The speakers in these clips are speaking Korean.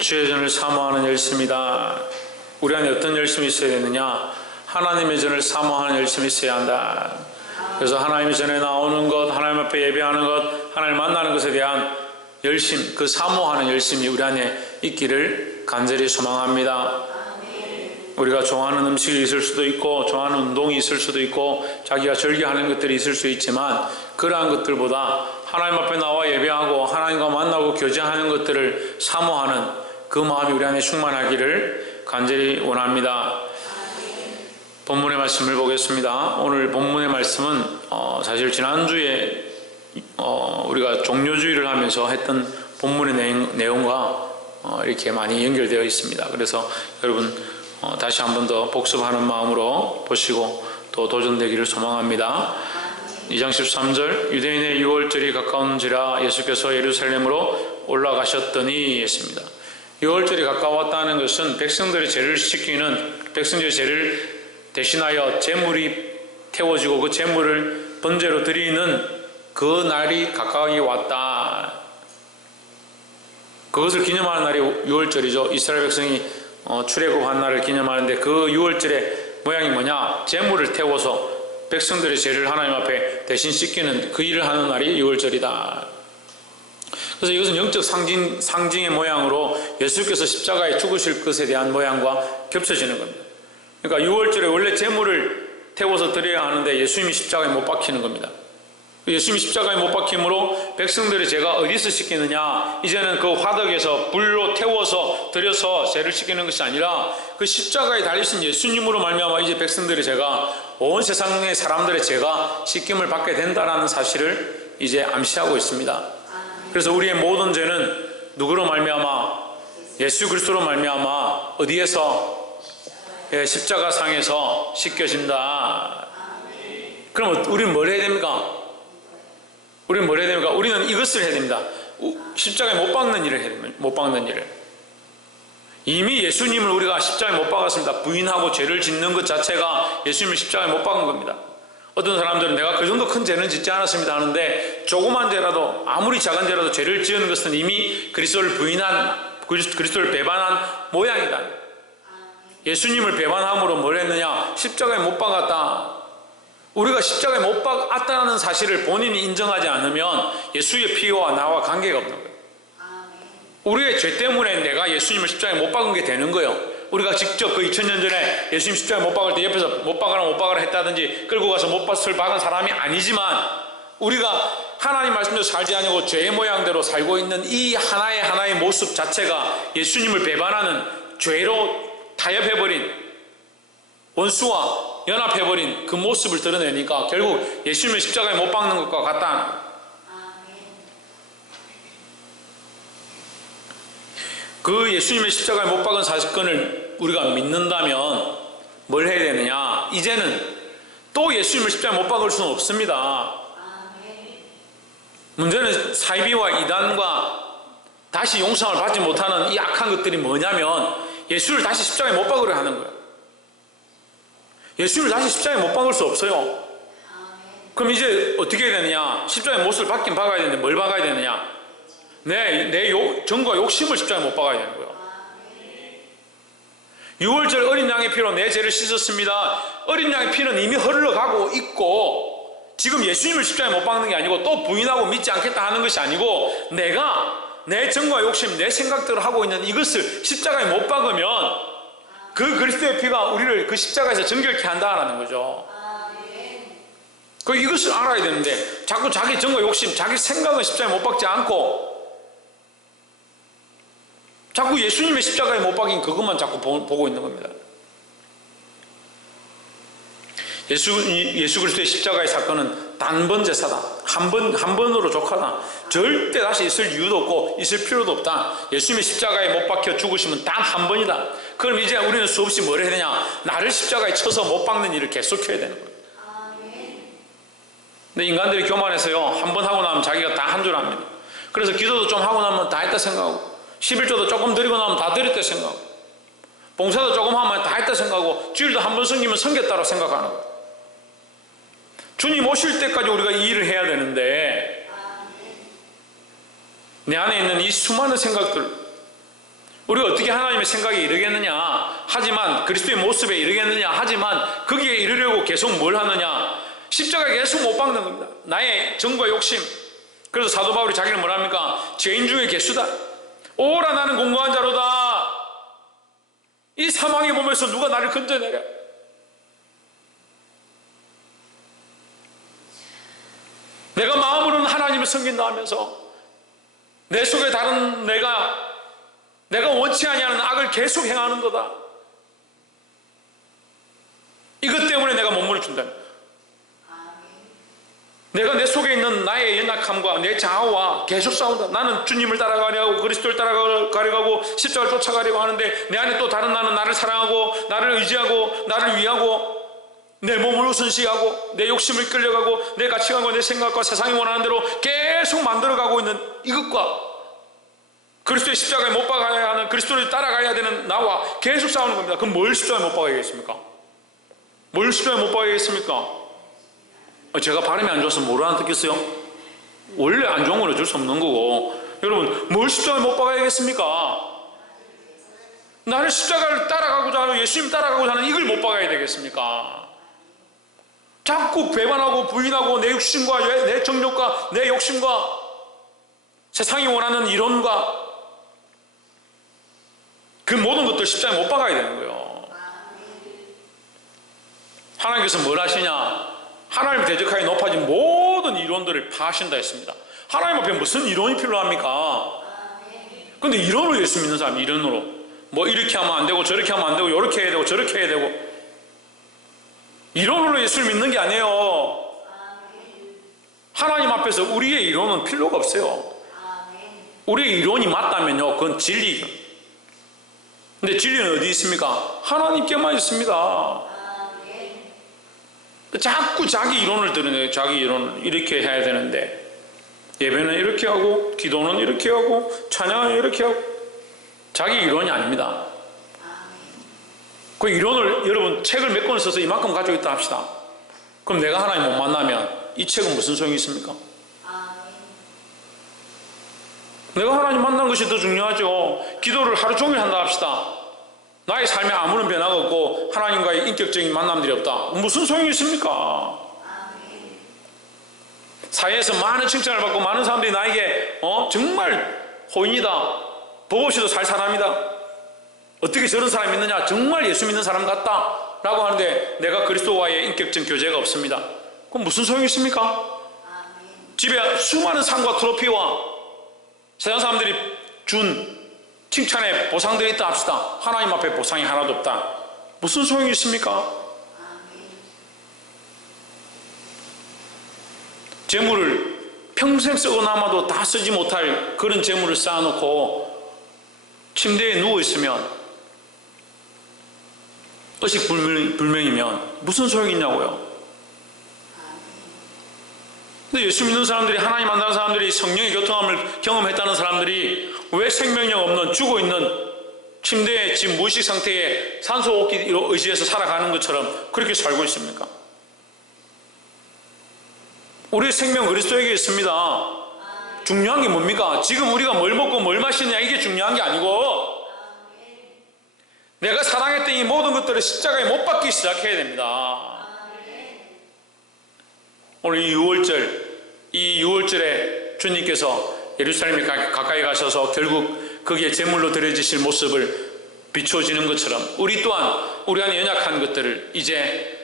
주의 전을 사모하는 열심이다. 우리 안에 어떤 열심이 있어야 되느냐? 하나님의 전을 사모하는 열심이 있어야 한다. 그래서 하나님의 전에 나오는 것, 하나님 앞에 예배하는 것, 하나님을 만나는 것에 대한 열심, 그 사모하는 열심이 우리 안에 있기를 간절히 소망합니다. 우리가 좋아하는 음식이 있을 수도 있고 좋아하는 운동이 있을 수도 있고 자기가 즐겨하는 것들이 있을 수 있지만 그러한 것들보다 하나님 앞에 나와 예배하고 하나님과 만나고 교제하는 것들을 사모하는 그 마음이 우리 안에 충만하기를 간절히 원합니다. 본문의 말씀을 보겠습니다. 오늘 본문의 말씀은 사실 지난주에 우리가 종료주의를 하면서 했던 본문의 내용과 이렇게 많이 연결되어 있습니다. 그래서 여러분 다시 한 번 더 복습하는 마음으로 보시고 또 도전되기를 소망합니다. 2장 13절 유대인의 유월절이 가까운지라 예수께서 예루살렘으로 올라가셨더니 했습니다. 유월절이 가까웠다는 것은 백성들의 죄를 씻기는, 백성들의 죄를 대신하여 제물이 태워지고 그 제물을 번제로 드리는 그 날이 가까이 왔다. 그것을 기념하는 날이 유월절이죠. 이스라엘 백성이 출애굽한 날을 기념하는데 그 유월절의 모양이 뭐냐? 제물을 태워서 백성들의 죄를 하나님 앞에 대신 씻기는 그 일을 하는 날이 유월절이다. 그래서 이것은 영적 상징의 모양으로 예수께서 십자가에 죽으실 것에 대한 모양과 겹쳐지는 겁니다. 그러니까 유월절에 원래 제물을 태워서 드려야 하는데 예수님이 십자가에 못 박히는 겁니다. 예수님이 십자가에 못 박힘으로 백성들의 죄가 어디서 씻기느냐? 이제는 그 화덕에서 불로 태워서 드려서 죄를 씻기는 것이 아니라 그 십자가에 달리신 예수님으로 말미암아 이제 백성들의 죄가, 온 세상의 사람들의 죄가 씻김을 받게 된다라는 사실을 이제 암시하고 있습니다. 그래서 우리의 모든 죄는 누구로 말미암아? 예수 그리스도로 말미암아 어디에서? 십자가 상에서 씻겨진다. 그럼 우리는 뭘 해야 됩니까? 우리는 뭘 해야 됩니까? 우리는 이것을 해야 됩니다. 십자가에 못 박는 일을 해야 됩니다. 못 박는 일을. 이미 예수님을 우리가 십자가에 못 박았습니다. 부인하고 죄를 짓는 것 자체가 예수님을 십자가에 못 박은 겁니다. 어떤 사람들은 내가 그 정도 큰 죄는 짓지 않았습니다 하는데 조그만 죄라도, 아무리 작은 죄라도 죄를 지은 것은 이미 그리스도를 부인한, 그리스도를 배반한 모양이다. 예수님을 배반함으로 뭘 했느냐? 십자가에 못 박았다. 우리가 십자가에 못 박았다는 사실을 본인이 인정하지 않으면 예수의 피와 나와 관계가 없는 거예요. 우리의 죄 때문에 내가 예수님을 십자가에 못 박은 게 되는 거예요. 우리가 직접 그 2000년 전에 예수님 십자가에 못 박을 때 옆에서 못 박아라 했다든지 끌고 가서 못을 박은 사람이 아니지만 우리가 하나님 말씀대로 살지 않고 죄의 모양대로 살고 있는 이 하나의 모습 자체가 예수님을 배반하는 죄로 타협해버린, 원수와 연합해버린 그 모습을 드러내니까 결국 예수님을 십자가에 못 박는 것과 같다. 그 예수님의 십자가에 못 박은 사건을 우리가 믿는다면 뭘 해야 되느냐? 이제는 또 예수님을 십자가에 못 박을 수는 없습니다. 문제는 사이비와 이단과 다시 용서를 받지 못하는 이 악한 것들이 뭐냐면 예수를 다시 십자가에 못 박으려 하는 거예요. 예수를 다시 십자가에 못 박을 수 없어요. 그럼 이제 어떻게 해야 되느냐? 십자가에 못을 박긴 박아야 되는데 뭘 박아야 되느냐? 내 정과 욕심을 십자가에 못 박아야 되는 거예요. 유월절 어린 양의 피로 내 죄를 씻었습니다. 어린 양의 피는 이미 흘러가고 있고 지금 예수님을 십자가에 못 박는 게 아니고 또 부인하고 믿지 않겠다 하는 것이 아니고 내가 내 정과 욕심, 내 생각대로 하고 있는 이것을 십자가에 못 박으면 그 그리스도의 피가 우리를 그 십자가에서 정결케 한다는 거죠. 그 이것을 알아야 되는데 자꾸 자기 정과 욕심, 자기 생각은 십자가에 못 박지 않고 자꾸 예수님의 십자가에 못 박인 그것만 자꾸 보고 있는 겁니다. 예수 그리스도의 십자가의 사건은 단번 제사다. 한 번으로 족하다. 절대 다시 있을 이유도 없고 있을 필요도 없다. 예수님의 십자가에 못 박혀 죽으시면 단 한 번이다. 그럼 이제 우리는 수없이 뭘 해야 되냐? 나를 십자가에 쳐서 못 박는 일을 계속해야 되는 거예요. 근데 인간들이 교만해서요, 한 번 하고 나면 자기가 다 한 줄 압니다. 그래서 기도도 좀 하고 나면 다 했다 생각하고 11조도 조금 드리고 나면 다 드렸다 생각하고 봉사도 조금 하면 다 했다 생각하고 주일도 한 번 섬기면 섬겼다고 생각하는 거예요. 주님 오실 때까지 우리가 이 일을 해야 되는데 내 안에 있는 이 수많은 생각들, 우리가 어떻게 하나님의 생각에 이르겠느냐? 하지만 그리스도의 모습에 이르겠느냐? 하지만 거기에 이르려고 계속 뭘 하느냐? 십자가에 계속 못 박는 겁니다. 나의 정과 욕심. 그래서 사도 바울이 자기를 뭐라 합니까? 죄인 중에 개수다. 오라 나는 공고한 자로다. 이 사망의 몸에서 누가 나를 건져내랴? 내가 마음으로는 하나님을 섬긴다 하면서 내 속에 다른 내가 원치 아니하는 악을 계속 행하는 거다. 이것 때문에 내가 몸을 준다. 내가 내 속에 있는 나의 연약함과 내 자아와 계속 싸운다. 나는 주님을 따라가려고 하고 그리스도를 따라가려고 하고 십자가를 쫓아가려고 하는데 내 안에 또 다른 나는 나를 사랑하고 나를 의지하고 나를 위하고 내 몸을 우선시하고 내 욕심을 끌려가고 내 가치관과 내 생각과 세상이 원하는 대로 계속 만들어가고 있는 이것과 그리스도의 십자가에 못 박아야 하는 그리스도를 따라가야 되는 나와 계속 싸우는 겁니다. 그럼 뭘 십자가에 못 박아야겠습니까? 뭘 십자가에 못 박아야겠습니까? 제가 발음이 안 좋아서 뭐라 안 듣겠어요? 원래 안 좋은 건 어쩔 수 없는 거고. 여러분, 뭘 십자가에 못 박아야겠습니까? 나를 십자가를 따라가고자 하는, 예수님 따라가고자 하는 이걸 못 박아야 되겠습니까? 자꾸 배반하고 부인하고 내 육신과 내 정욕과 내 욕심과 세상이 원하는 이론과 그 모든 것들 십자가에 못 박아야 되는 거예요. 하나님께서 뭘 하시냐? 하나님 대적하에 높아진 모든 이론들을 파하신다 했습니다. 하나님 앞에 무슨 이론이 필요합니까? 근데 이론으로 예수 믿는 사람이 이론으로 뭐 이렇게 하면 안 되고 저렇게 하면 안 되고 이렇게 해야 되고 저렇게 해야 되고 이론으로 예수를 믿는 게 아니에요. 하나님 앞에서 우리의 이론은 필요가 없어요. 우리의 이론이 맞다면요 그건 진리죠. 근데 진리는 어디 있습니까? 하나님께만 있습니다. 자꾸 자기 이론을 드러내요. 자기 이론을 이렇게 해야 되는데 예배는 이렇게 하고 기도는 이렇게 하고 찬양은 이렇게 하고 자기 이론이 아닙니다. 그 이론을 여러분 책을 몇 권을 써서 이만큼 가지고 있다 합시다. 그럼 내가 하나님 못 만나면 이 책은 무슨 소용이 있습니까? 내가 하나님 만난 것이 더 중요하죠. 기도를 하루 종일 한다 합시다. 나의 삶에 아무런 변화가 없고 하나님과의 인격적인 만남들이 없다. 무슨 소용이 있습니까? 사회에서 많은 칭찬을 받고 많은 사람들이 나에게 정말 호인이다. 법 없이도 살 사람이다. 어떻게 저런 사람이 있느냐. 정말 예수 믿는 사람 같다 라고 하는데 내가 그리스도와의 인격적 교제가 없습니다. 그럼 무슨 소용이 있습니까? 집에 수많은 상과 트로피와 세상 사람들이 준 칭찬의 보상들이 있다 합시다. 하나님 앞에 보상이 하나도 없다. 무슨 소용이 있습니까? 재물을 평생 쓰고 남아도 다 쓰지 못할 그런 재물을 쌓아놓고 침대에 누워있으면 의식불명이면 무슨 소용이 있냐고요. 근데 예수 믿는 사람들이 하나님 만나는 사람들이 성령의 교통함을 경험했다는 사람들이 왜 생명력 없는 죽어있는 침대에 지금 무의식 상태에 산소호흡기로 의지해서 살아가는 것처럼 그렇게 살고 있습니까? 우리의 생명 그리스도에게 있습니다. 중요한 게 뭡니까? 지금 우리가 뭘 먹고 뭘 마시느냐 이게 중요한 게 아니고 내가 사랑했던 이 모든 것들을 십자가에 못 박기 시작해야 됩니다. 오늘 이 6월절에 주님께서 예루살렘에 가까이 가셔서 결국 거기에 제물로 드려지실 모습을 비춰지는 것처럼 우리 또한 우리 안에 연약한 것들을 이제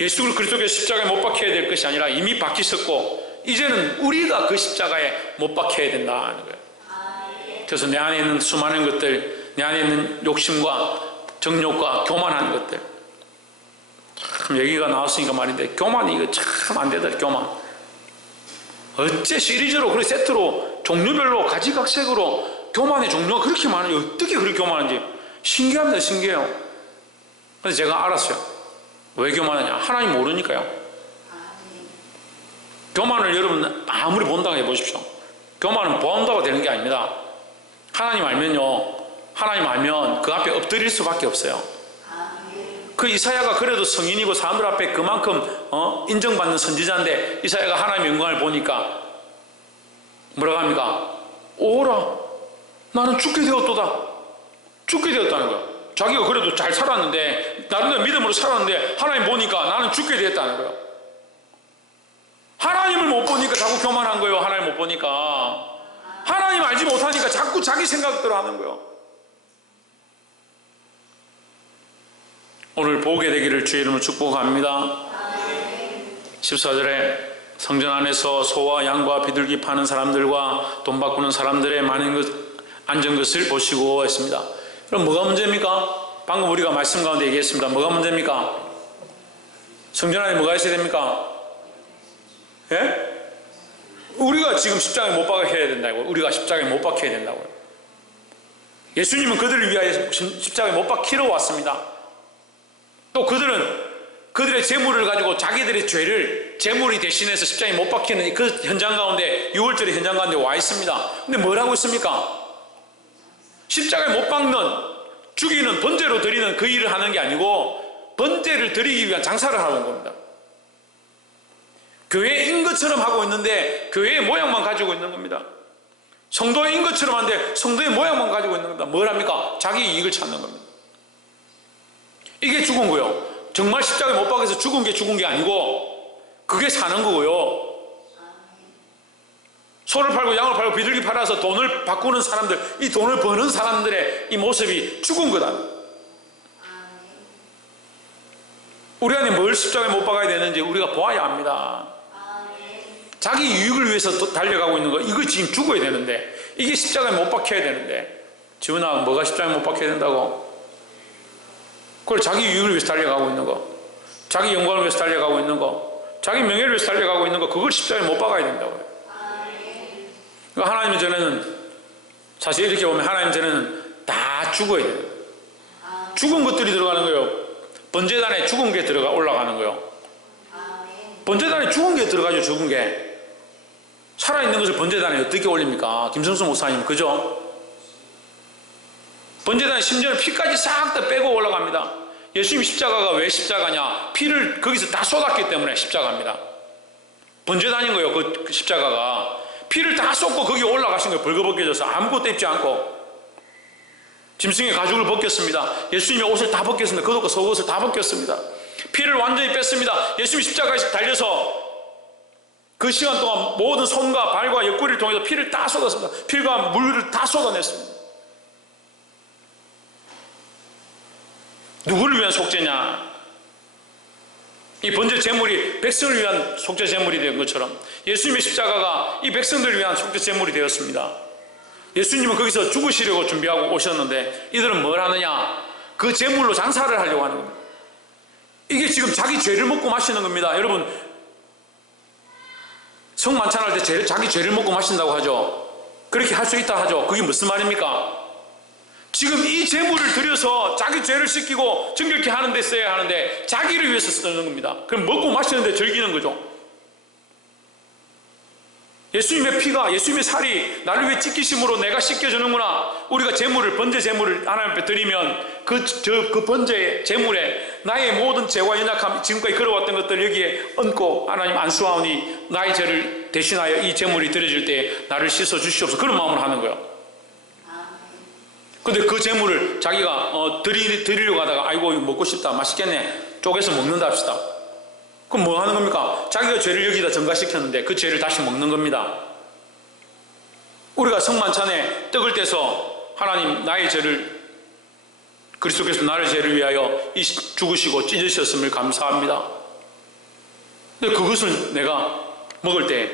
예수 그리스도의 십자가에 못 박혀야 될 것이 아니라 이미 박히셨고 이제는 우리가 그 십자가에 못 박혀야 된다는 거예요. 그래서 내 안에 있는 수많은 것들, 내 안에 있는 욕심과 정욕과 교만한 것들, 참 얘기가 나왔으니까 말인데 교만이 이거 참 안 되더라. 교만 어째 시리즈로 그리고 세트로 종류별로 가지각색으로 교만의 종류가 그렇게 많아요. 어떻게 그렇게 교만한지 신기합니다. 신기해요. 근데 제가 알았어요. 왜 교만하냐? 하나님 모르니까요. 교만을 여러분 아무리 본다고 해보십시오. 교만은 본다고 되는 게 아닙니다. 하나님 알면 그 앞에 엎드릴 수밖에 없어요. 그 이사야가 그래도 성인이고 사람들 앞에 그만큼 인정받는 선지자인데 이사야가 하나님의 영광을 보니까 뭐라고 합니까? 오라 나는 죽게 되었도다. 죽게 되었다는 거예요. 자기가 그래도 잘 살았는데, 나름대로 믿음으로 살았는데 하나님 보니까 나는 죽게 되었다는 거예요. 하나님을 못 보니까 자꾸 교만한 거예요. 하나님 못 보니까. 하나님 알지 못하니까 자꾸 자기 생각대로 하는 거예요. 오늘 보게 되기를 주의 이름으로 축복합니다. 14절에 성전 안에서 소와 양과 비둘기 파는 사람들과 돈 바꾸는 사람들의 많은 앉은 것을 보시고 했습니다. 그럼 뭐가 문제입니까? 방금 우리가 말씀 가운데 얘기했습니다. 뭐가 문제입니까? 성전 안에 뭐가 있어야 됩니까? 예? 우리가 지금 십자가에 못 박혀야 된다고요. 우리가 십자가에 못 박혀야 된다고요. 예수님은 그들을 위하여 십자가에 못 박히러 왔습니다. 또 그들은 그들의 재물을 가지고 자기들의 죄를 재물이 대신해서 십자가에 못 박히는 그 현장 가운데, 6월절의 현장 가운데 와 있습니다. 근데 뭘 하고 있습니까? 십자가에 못 박는, 죽이는, 번제로 드리는 그 일을 하는 게 아니고 번제를 드리기 위한 장사를 하고 있는 겁니다. 교회인 것처럼 하고 있는데 교회의 모양만 가지고 있는 겁니다. 성도인 것처럼 하는데 성도의 모양만 가지고 있는 겁니다. 뭘 합니까? 자기 이익을 찾는 겁니다. 이게 죽은 거예요. 정말 십자가에 못 박혀서 죽은 게 아니고 그게 사는 거고요. 소를 팔고 양을 팔고 비둘기 팔아서 돈을 바꾸는 사람들, 이 돈을 버는 사람들의 이 모습이 죽은 거다. 우리 안에 뭘 십자가에 못 박아야 되는지 우리가 보아야 합니다. 자기 유익을 위해서 달려가고 있는 거, 이거 지금 죽어야 되는데, 이게 십자가에 못 박혀야 되는데, 지훈아, 뭐가 십자가에 못 박혀야 된다고? 그걸 자기 유익을 위해서 달려가고 있는 거, 자기 영광을 위해서 달려가고 있는 거, 자기 명예를 위해서 달려가고 있는 거, 그걸 십자가에 못 박아야 된다고요. 그러니까 하나님의 전에는, 사실 이렇게 보면 하나님 전에는 다 죽어야 돼요. 죽은 것들이 들어가는 거예요. 번제단에 죽은 게 올라가는 거예요. 번제단에 죽은 게 들어가죠. 죽은 게. 살아있는 것을 번제단에 어떻게 올립니까? 김성수 목사님, 그죠? 번제단에 심지어는 피까지 싹 다 빼고 올라갑니다. 예수님 십자가가 왜 십자가냐? 피를 거기서 다 쏟았기 때문에 십자가입니다. 번제단인 거예요. 그 십자가가. 피를 다 쏟고 거기 올라가신 거예요. 벌거벗겨져서 아무것도 입지 않고. 짐승의 가죽을 벗겼습니다. 예수님의 옷을 다 벗겼습니다. 겉옷과 속옷을 다 벗겼습니다. 피를 완전히 뺐습니다. 예수님이 십자가에 달려서 그 시간 동안 모든 손과 발과 옆구리를 통해서 피를 다 쏟았습니다. 피가 물을 다 쏟아냈습니다. 누구를 위한 속죄냐? 이 번제 제물이 백성을 위한 속죄 제물이 된 것처럼 예수님의 십자가가 이 백성들을 위한 속죄 제물이 되었습니다. 예수님은 거기서 죽으시려고 준비하고 오셨는데 이들은 뭘 하느냐? 그 제물로 장사를 하려고 하는 겁니다. 이게 지금 자기 죄를 먹고 마시는 겁니다. 여러분, 성만찬할 때 자기 죄를 먹고 마신다고 하죠. 그렇게 할 수 있다 하죠. 그게 무슨 말입니까? 지금 이 제물을 들여서 자기 죄를 씻기고 정결케 하는 데 써야 하는데 자기를 위해서 쓰는 겁니다. 그럼 먹고 마시는데 즐기는 거죠. 예수님의 피가, 예수님의 살이 나를 위해 찢기심으로 내가 씻겨주는구나. 우리가 제물을, 번제 제물을 하나님 앞에 드리면 그 번제 제물에 나의 모든 죄와 연약함, 지금까지 걸어왔던 것들 여기에 얹고 하나님 안수하오니 나의 죄를 대신하여 이 제물이 드려질 때 나를 씻어 주시옵소서. 그런 마음을 하는 거예요. 근데 그 제물을 자기가 드리려고 하다가 아이고 이거 먹고 싶다, 맛있겠네, 쪼개서 먹는다 합시다. 그럼 뭐 하는 겁니까? 자기가 죄를 여기다 전가시켰는데 그 죄를 다시 먹는 겁니다. 우리가 성만찬에 떡을 떼서 하나님 나의 죄를, 그리스도께서 나의 죄를 위하여 죽으시고 찢으셨음을 감사합니다. 근데 그것을 내가 먹을 때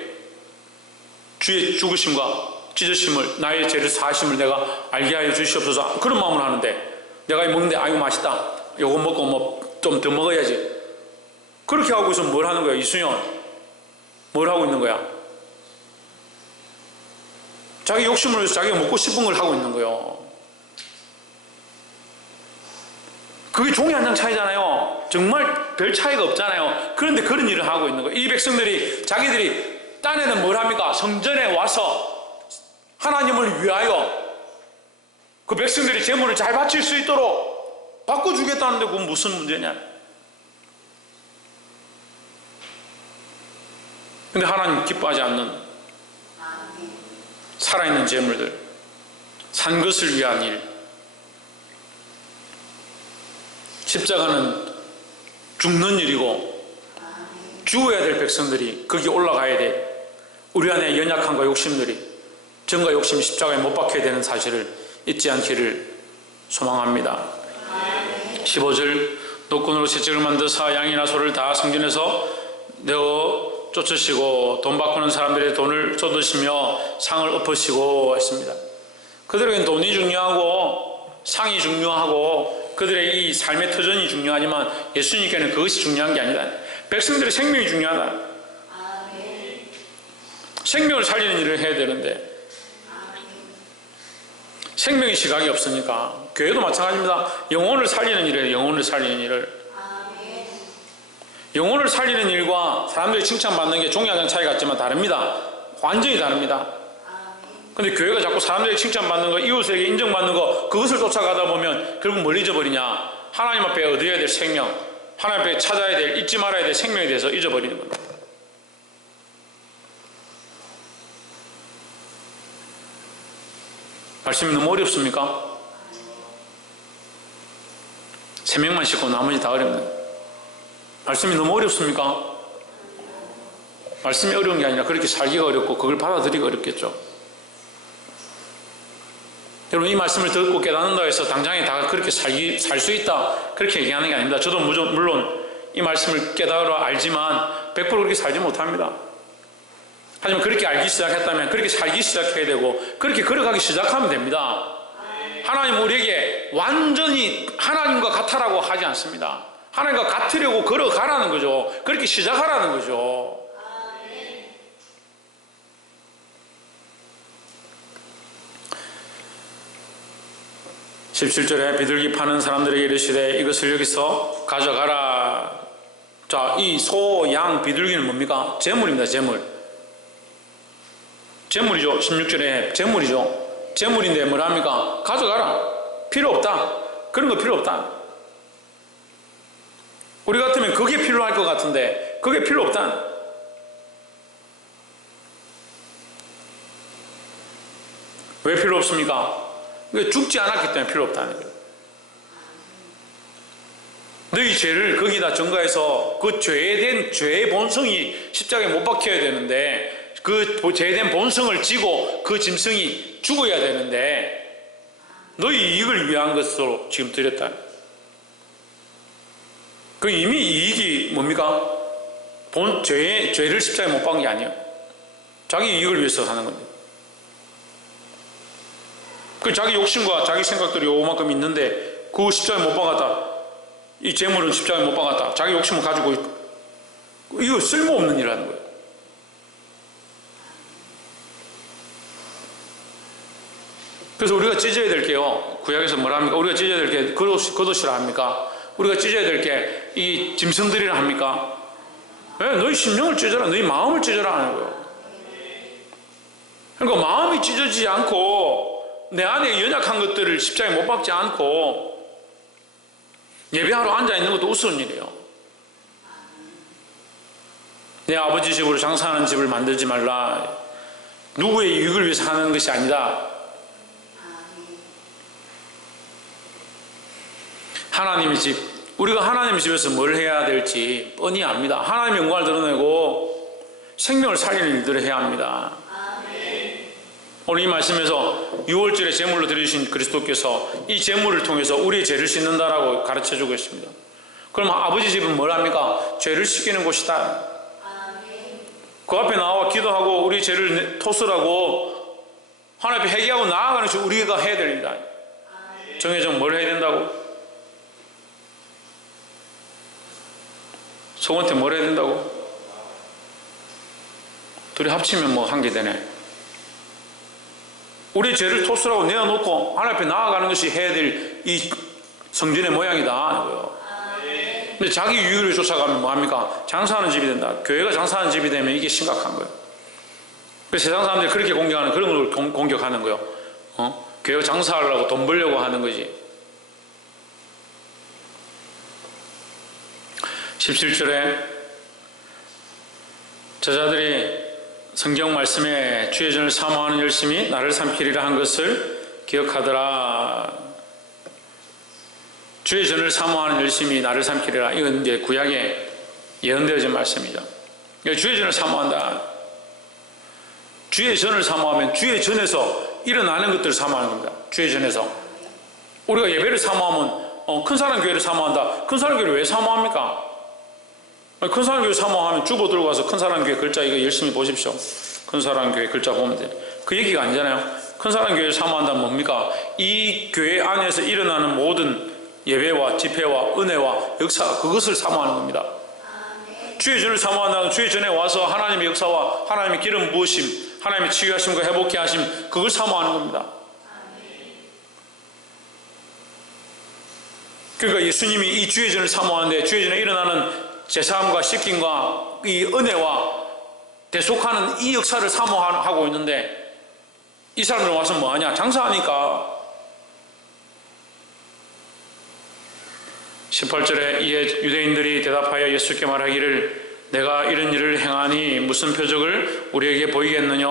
주의 죽으심과 찢으심을, 나의 죄를 사하심을 내가 알게 하여 주시옵소서. 그런 마음을 하는데 내가 먹는데 아이고 맛있다, 요거 먹고 뭐 좀 더 먹어야지, 그렇게 하고 있으면 뭘 하는 거야? 이수연, 뭘 하고 있는 거야? 자기 욕심을 위해서 자기가 먹고 싶은 걸 하고 있는 거예요. 그게 종이 한 장 차이잖아요. 정말 별 차이가 없잖아요. 그런데 그런 일을 하고 있는 거예요. 이 백성들이, 자기들이 딴에는 뭘 합니까? 성전에 와서 하나님을 위하여 그 백성들이 제물을 잘 바칠 수 있도록 바꿔주겠다는데 그건 무슨 문제냐? 근데 하나님 기뻐하지 않는 살아있는 제물들, 산 것을 위한 일, 십자가는 죽는 일이고 죽어야 될 백성들이 거기 올라가야 돼. 우리 안에 연약함과 욕심들이, 정과 욕심이 십자가에 못 박혀야 되는 사실을 잊지 않기를 소망합니다. 15절 노끈으로 채찍을 만드사 양이나 소를 다 성전에서 내어 쫓으시고 돈 바꾸는 사람들의 돈을 쏟으시며 상을 엎으시고 했습니다. 그들에겐 돈이 중요하고 상이 중요하고 그들의 이 삶의 터전이 중요하지만 예수님께는 그것이 중요한 게 아니다. 백성들의 생명이 중요하다. 생명을 살리는 일을 해야 되는데 생명의 시각이 없으니까, 교회도 마찬가지입니다. 영혼을 살리는 일을 해요. 영혼을 살리는 일을. 영혼을 살리는 일과 사람들이 칭찬받는 게 종양의 차이 같지만 다릅니다. 완전히 다릅니다. 근데 교회가 자꾸 사람들이 칭찬받는 거, 이웃에게 인정받는 거, 그것을 쫓아가다 보면 결국 뭘 잊어버리냐? 하나님 앞에 얻어야 될 생명, 하나님 앞에 찾아야 될, 잊지 말아야 될 생명에 대해서 잊어버리는 겁니다. 말씀이 너무 어렵습니까? 3명만 씻고 나머지 다 어렵네. 말씀이 너무 어렵습니까? 말씀이 어려운 게 아니라 그렇게 살기가 어렵고 그걸 받아들이기가 어렵겠죠. 여러분, 이 말씀을 듣고 깨닫는다고 해서 당장에 다 그렇게 살 수 있다 그렇게 얘기하는 게 아닙니다. 저도 물론 이 말씀을 깨달아 알지만 100% 그렇게 살지 못합니다. 하지만 그렇게 알기 시작했다면 그렇게 살기 시작해야 되고 그렇게 걸어가기 시작하면 됩니다. 하나님 우리에게 완전히 하나님과 같아라고 하지 않습니다. 하나님과 같으려고 걸어가라는 거죠. 그렇게 시작하라는 거죠. 17절에 비둘기 파는 사람들에게 이르시되 이것을 여기서 가져가라. 자, 이 소, 양, 비둘기는 뭡니까? 재물입니다. 재물이죠. 16절에 재물이죠. 재물인데 뭐랍니까? 가져가라. 필요 없다. 그런 거 필요 없다. 우리 같으면 그게 필요할 것 같은데 그게 필요 없다. 왜 필요 없습니까? 죽지 않았기 때문에 필요 없다는 거예요. 너희 죄를 거기다 전가해서 그 죄된 죄의 본성이 십자가에 못 박혀야 되는데 그 죄된 본성을 지고 그 짐승이 죽어야 되는데 너희 이익을 위한 것으로 지금 드렸다. 그 이미 이익이 뭡니까? 죄를 십자가에 못 박은 게 아니에요. 자기 이익을 위해서 하는 겁니다. 그 자기 욕심과 자기 생각들이 요만큼 있는데 그 십자가에 못 박았다. 이 재물은 십자가에 못 박았다. 자기 욕심을 가지고 이거 쓸모없는 일 하는 거예요. 그래서 우리가 찢어야 될 게요. 구약에서 뭐라 합니까? 우리가 찢어야 될 게 겉옷이라 합니까? 우리가 찢어야 될 게 이 짐승들이라 합니까? 네, 너희 심령을 찢어라. 너희 마음을 찢어라 하는 거예요. 그러니까 마음이 찢어지지 않고 내 안에 연약한 것들을 십자가에 못 박지 않고 예배하러 앉아있는 것도 우스운 일이에요. 내 아버지 집으로 장사하는 집을 만들지 말라. 누구의 이익을 위해서 하는 것이 아니다. 하나님의 집, 우리가 하나님의 집에서 뭘 해야 될지 뻔히 압니다. 하나님의 영광을 드러내고 생명을 살리는 일들을 해야 합니다. 오늘 이 말씀에서 6월절에 제물로 드려주신 그리스도께서 이 제물을 통해서 우리의 죄를 씻는다라고 가르쳐주고 있습니다. 그럼 아버지 집은 뭘 합니까? 죄를 씻기는 곳이다. 그 앞에 나와 기도하고 우리 죄를 토설하고 하나님 앞에 회개하고 나아가는 것이 우리가 해야 될 일이다. 정혜정 뭘 해야 된다고? 속한테 뭘 해야 된다고? 둘이 합치면 뭐 한 개 되네. 우리 죄를 토스라고 내어놓고 하나님 앞에 나아가는 것이 해야 될 이 성전의 모양이다. 근데 자기 유익을 쫓아가면 뭐합니까? 장사하는 집이 된다. 교회가 장사하는 집이 되면 이게 심각한 거예요. 그래서 세상 사람들이 그렇게 공격하는 그런 걸 공격하는 거예요. 교회가 장사하려고 돈 벌려고 하는 거지. 17절에 저자들이 성경 말씀에 주의 전을 사모하는 열심이 나를 삼키리라 한 것을 기억하더라. 주의 전을 사모하는 열심히 나를 삼키리라. 이건 이제 구약에 예언되어진 말씀이죠. 주의 전을 사모한다. 주의 전을 사모하면 주의 전에서 일어나는 것들을 사모하는 겁니다. 주의 전에서. 우리가 예배를 사모하면 큰 사람 교회를 사모한다. 큰 사람 교회를 왜 사모합니까? 큰 사람 교회 사모하면 주보 들고 가서 큰 사람 교회 글자 이거 열심히 보십시오. 큰 사람 교회 글자 보면 돼. 그 얘기가 아니잖아요. 큰 사람 교회를 사모한다면 뭡니까? 이 교회 안에서 일어나는 모든 예배와 집회와 은혜와 역사, 그것을 사모하는 겁니다. 주의 전을 사모한다면 주의 전에 와서 하나님의 역사와 하나님의 기름 부으심, 하나님의 치유하심과 회복케 하심, 그걸 사모하는 겁니다. 그러니까 예수님이 이 주의 전을 사모하는데 주의 전에 일어나는 제사함과 씻김과 이 은혜와 대속하는 이 역사를 사모하고 있는데, 이 사람들은 와서 뭐하냐? 장사하니까. 18절에 이에 유대인들이 대답하여 예수께 말하기를 내가 이런 일을 행하니 무슨 표적을 우리에게 보이겠느냐?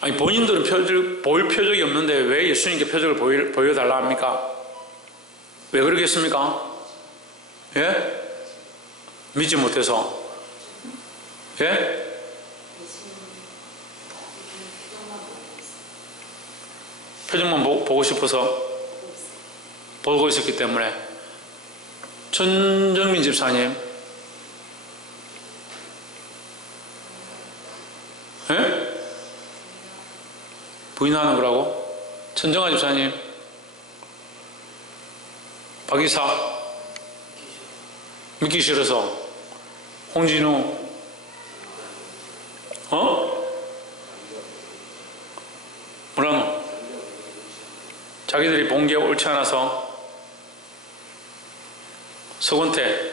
아니, 본인들은 보일 표적이 없는데 왜 예수님께 표적을 보여달라 합니까? 왜 그러겠습니까? 예? 믿지 못해서. 예? 표정만 보고 싶어서 보고 있었기 때문에. 전정민 집사님, 예? 부인하는 거라고? 천정아 집사님, 박이사 믿기 싫어서. 홍진우, 뭐라노? 자기들이 본 게 옳지 않아서. 서건태,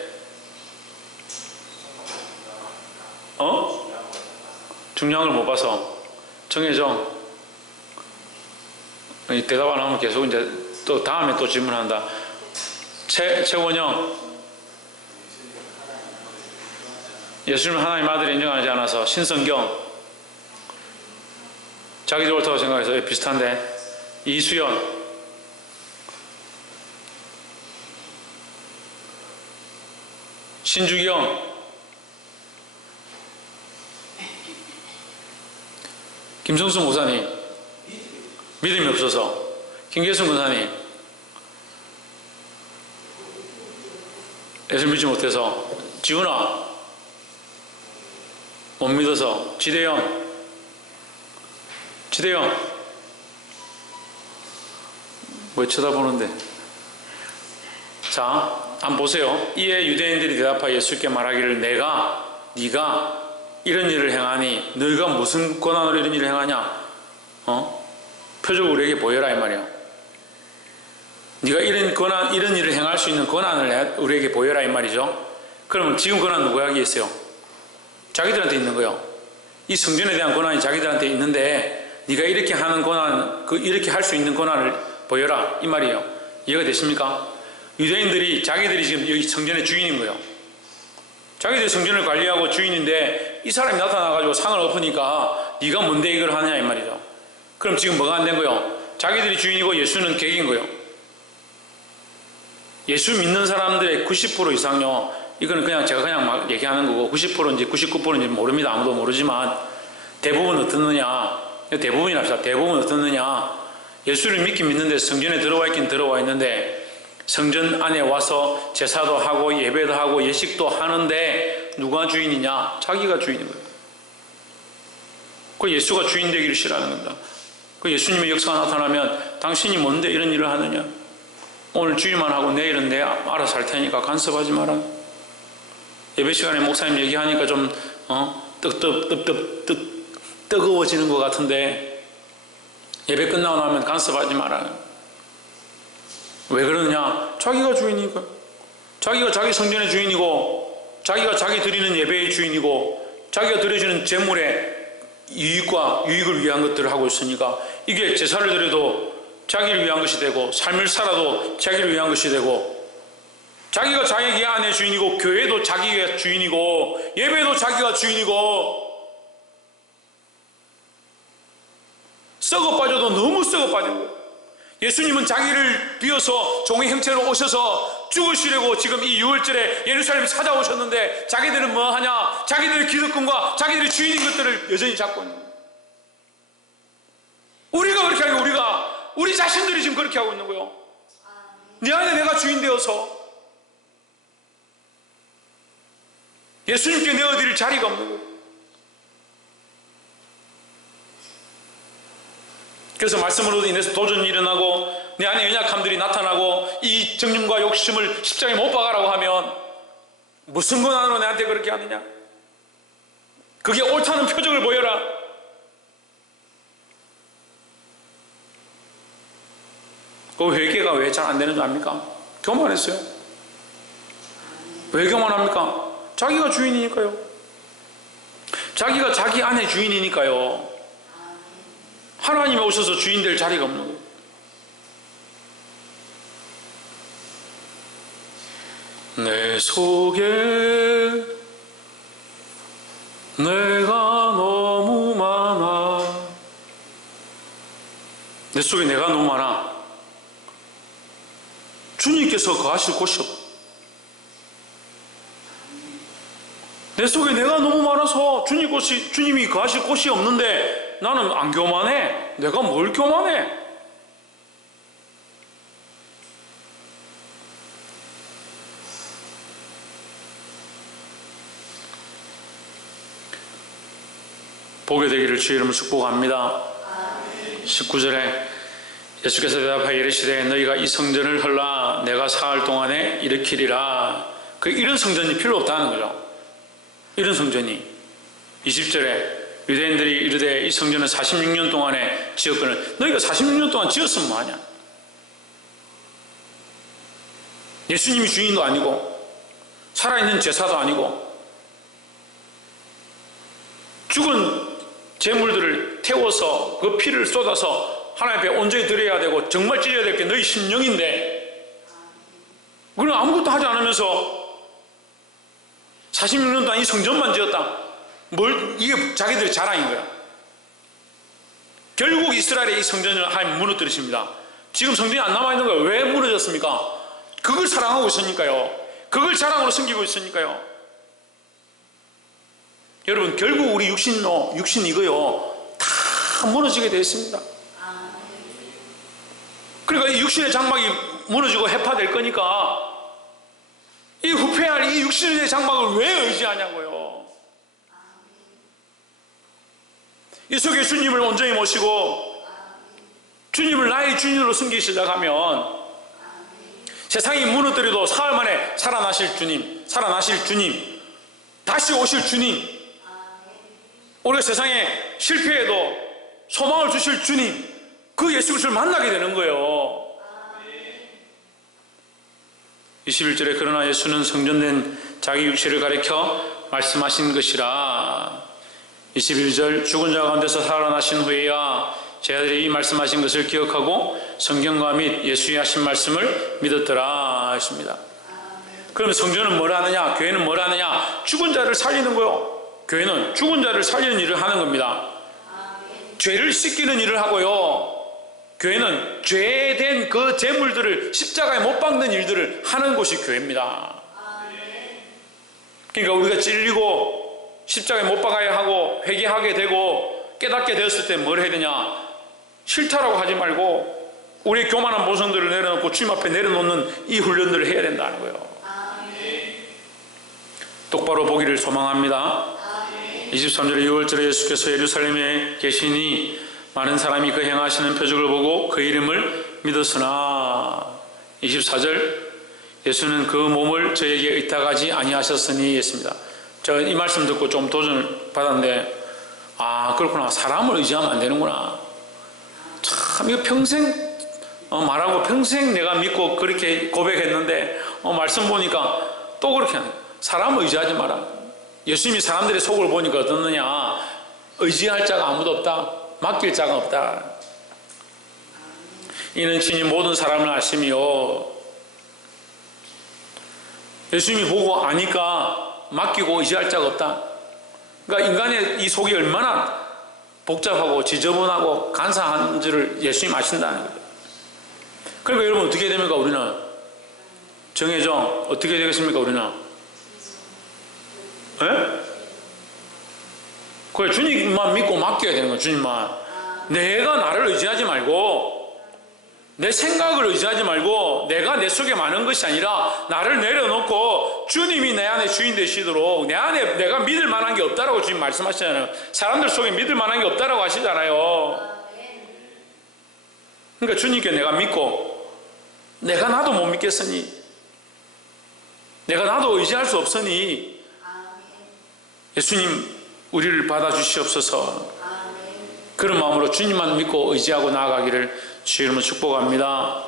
중량을 못 봐서. 정혜정, 대답 안 하면 계속 이제 또 다음에 또 질문한다. 최원영, 예수님 하나님 아들을 인정하지 않아서. 신성경, 자기도 옳다고 생각해서. 비슷한데. 이수연, 신주경, 김성수 목사님, 믿음이 없어서. 김계순 권사님, 예수 믿지 못해서. 지훈아, 못 믿어서. 지대영, 왜 쳐다보는데? 자, 한번 보세요. 이에 유대인들이 대답하여 예수께 말하기를 네가 이런 일을 행하니 너희가 무슨 권한으로 이런 일을 행하냐? 표적을 우리에게 보여라 이 말이야. 네가 이런 일을 행할 수 있는 권한을 우리에게 보여라 이 말이죠. 그러면 지금 권한 누구에게 있어요? 자기들한테 있는 거예요. 이 성전에 대한 권한이 자기들한테 있는데 네가 이렇게 하는 권한, 이렇게 할 수 있는 권한을 보여라 이 말이에요. 이해가 되십니까? 유대인들이 자기들이 지금 여기 성전의 주인인 거예요. 자기들이 성전을 관리하고 주인인데 이 사람이 나타나가지고 상을 엎으니까 네가 뭔데 이걸 하냐 이 말이죠. 그럼 지금 뭐가 안 된 거예요? 자기들이 주인이고 예수는 객인 거예요. 예수 믿는 사람들의 90% 이상요, 이거는 그냥 제가 그냥 막 얘기하는 거고 90%인지 99%인지 모릅니다. 아무도 모르지만 대부분 어떻느냐, 대부분이 합시다. 대부분 어떻느냐, 예수를 믿긴 믿는데 성전에 들어와 있긴 들어와 있는데 성전 안에 와서 제사도 하고 예배도 하고 예식도 하는데 누가 주인이냐? 자기가 주인인 거예요. 그 예수가 주인 되기를 싫어하는 겁니다. 그 예수님의 역사가 나타나면 당신이 뭔데 이런 일을 하느냐? 오늘 주의만 하고 내일은 내가 알아서 할 테니까 간섭하지 마라. 예배 시간에 목사님 얘기하니까 좀 뜨거워지는 것 같은데 예배 끝나고 나면 간섭하지 마라. 왜 그러느냐? 자기가 주인이니까. 자기가 자기 성전의 주인이고 자기가 자기 드리는 예배의 주인이고 자기가 드려주는 제물의 유익을 위한 것들을 하고 있으니까 이게 제사를 드려도 자기를 위한 것이 되고 삶을 살아도 자기를 위한 것이 되고 자기가 자기 안의 주인이고 교회도 자기가 주인이고 예배도 자기가 주인이고 썩어 빠져도 너무 썩어 빠진 거예요. 예수님은 자기를 비워서 종의 형체로 오셔서 죽으시려고 지금 이 6월절에 예루살렘에 찾아오셨는데 자기들은 뭐 하냐? 자기들의 기득권과 자기들의 주인인 것들을 여전히 잡고 있는 거예요. 우리가 그렇게 하고 우리 자신들이 지금 그렇게 하고 있는 거예요. 내 안에 내가 주인 되어서 예수님께 내어드릴 자리가 없는 거예요. 그래서 말씀으로 인해서 도전이 일어나고 내 안에 연약함들이 나타나고 이 정욕과 욕심을 십자가에 못 박아라고 하면 무슨 권한으로 내한테 그렇게 하느냐? 그게 옳다는 표적을 보여라. 그 회개가 왜 잘 안 되는 줄 압니까? 교만했어요. 왜 교만합니까? 자기가 주인이니까요. 자기가 자기 안에 주인이니까요. 하나님이 오셔서 주인 될 자리가 없는 거예요. 내 속에 내가 너무 많아. 내 속에 내가 너무 많아. 주님께서 거하실 곳이 없어. 내 속에 내가 너무 많아서 주님이 거하실 곳이 없는데 나는 안 교만해. 내가 뭘 교만해? 보게 되기를 주의 이름으로 축복합니다. 19절에 예수께서 대답하여 이르시되 너희가 이 성전을 헐라 내가 사흘 동안에 일으키리라. 이런 성전이 필요 없다는 거죠. 이런 성전이. 20절에 유대인들이 이르되 이 성전은 46년 동안에 지었거늘 너희가 46년 동안 지었으면 뭐하냐? 예수님이 주인도 아니고 살아있는 제사도 아니고 죽은 제물들을 태워서 그 피를 쏟아서 하나님 앞에 온전히 드려야 되고 정말 찢어야 될 게 너희 심령인데 그건 아무것도 하지 않으면서 46년 동안 이 성전만 지었다. 이게 자기들의 자랑인 거야. 결국 이스라엘의 이 성전을 하나님 무너뜨리십니다. 지금 성전이 안 남아있는 거예요. 왜 무너졌습니까? 그걸 사랑하고 있으니까요. 그걸 자랑으로 섬기고 있으니까요. 여러분 결국 우리 육신 이거요 다 무너지게 되어 있습니다. 그러니까 이 육신의 장막이 무너지고 해파될 거니까 이 후패할 이 육신의 장막을 왜 의지하냐고요. 이 속에 주님을 온전히 모시고 주님을 나의 주인으로 섬기기 시작하면 세상이 무너뜨려도 사흘 만에 살아나실 주님, 다시 오실 주님, 우리가 세상에 실패해도 소망을 주실 주님, 그 예수 그리스도를 만나게 되는 거예요. 21절에 그러나 예수는 성전된 자기 육체를 가리켜 말씀하신 것이라. 21절 죽은 자 가운데서 살아나신 후에야 제자들이 이 말씀하신 것을 기억하고 성경과 및 예수의 하신 말씀을 믿었더라 했습니다. 그러면 성전은 뭘 하느냐? 교회는 뭘 하느냐? 죽은 자를 살리는 거요. 교회는 죽은 자를 살리는 일을 하는 겁니다. 죄를 씻기는 일을 하고요. 교회는 죄된 그 재물들을 십자가에 못 박는 일들을 하는 곳이 교회입니다. 그러니까 우리가 찔리고 십자가에 못 박아야 하고 회개하게 되고 깨닫게 되었을 때 뭘 해야 되냐? 싫다라고 하지 말고 우리의 교만한 모성들을 내려놓고 주님 앞에 내려놓는 이 훈련들을 해야 된다는 거예요. 똑바로 보기를 소망합니다. 23절에 6월절에 예수께서 예루살렘에 계시니 많은 사람이 그 행하시는 표적을 보고 그 이름을 믿었으나 24절 예수는 그 몸을 저에게 의탁하지 아니하셨으니 했습니다. 저 이 말씀 듣고 좀 도전을 받았는데 그렇구나. 사람을 의지하면 안 되는구나. 참 이거 평생 말하고 평생 내가 믿고 그렇게 고백했는데 말씀 보니까 또 그렇게 하네. 사람을 의지하지 마라. 예수님이 사람들의 속을 보니까 어떻느냐? 의지할 자가 아무도 없다. 맡길 자가 없다. 이는 친히 모든 사람을 아시며 예수님이 보고 아니까 맡기고 의지할 자가 없다. 그러니까 인간의 이 속이 얼마나 복잡하고 지저분하고 간사한지를 예수님이 아신다는 거예요. 그러니까 여러분 어떻게 됩니까? 우리는 정혜정 어떻게 되겠습니까? 우리는 예? 그래, 주님만 믿고 맡겨야 되는 거야. 주님만. 내가 나를 의지하지 말고 내 생각을 의지하지 말고 내가 내 속에 많은 것이 아니라 나를 내려놓고 주님이 내 안에 주인 되시도록 내 안에 내가 믿을 만한 게 없다라고 주님 말씀하시잖아요. 사람들 속에 믿을 만한 게 없다라고 하시잖아요. 그러니까 주님께 내가 믿고 내가 나도 못 믿겠으니 내가 나도 의지할 수 없으니 예수님 우리를 받아주시옵소서. 그런 마음으로 주님만 믿고 의지하고 나아가기를 주의 이름으로 축복합니다.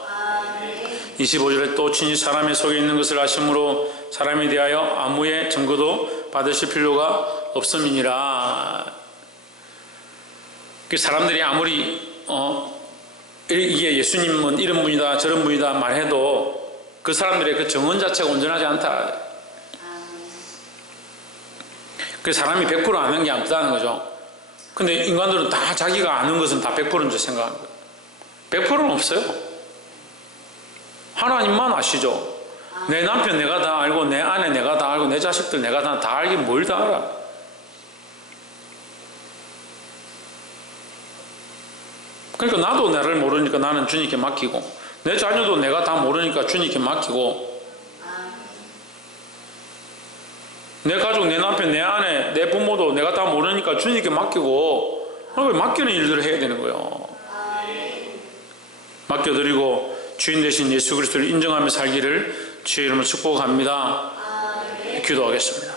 25절에 또 친히 사람의 속에 있는 것을 아심으로 사람에 대하여 아무의 증거도 받으실 필요가 없음이니라. 사람들이 아무리 이게 예수님은 이런 분이다 저런 분이다 말해도 그 사람들의 그 정언 자체가 온전하지 않다. 그 사람이 100% 아는 게 없다는 거죠. 근데 인간들은 다 자기가 아는 것은 다 100%인 줄 생각하는 거예요. 100%는 없어요. 하나님만 아시죠. 내 남편 내가 다 알고 내 아내 내가 다 알고 내 자식들 내가 다 알긴 뭘 다 알아. 그러니까 나도 나를 모르니까 나는 주님께 맡기고 내 자녀도 내가 다 모르니까 주님께 맡기고 내 가족, 내 남편, 내 아내, 내 부모도 내가 다 모르니까 주님께 맡기고 맡기는 일들을 해야 되는 거예요. 맡겨드리고 주인 되신 예수 그리스도를 인정하며 살기를 주의 이름으로 축복합니다. 기도하겠습니다.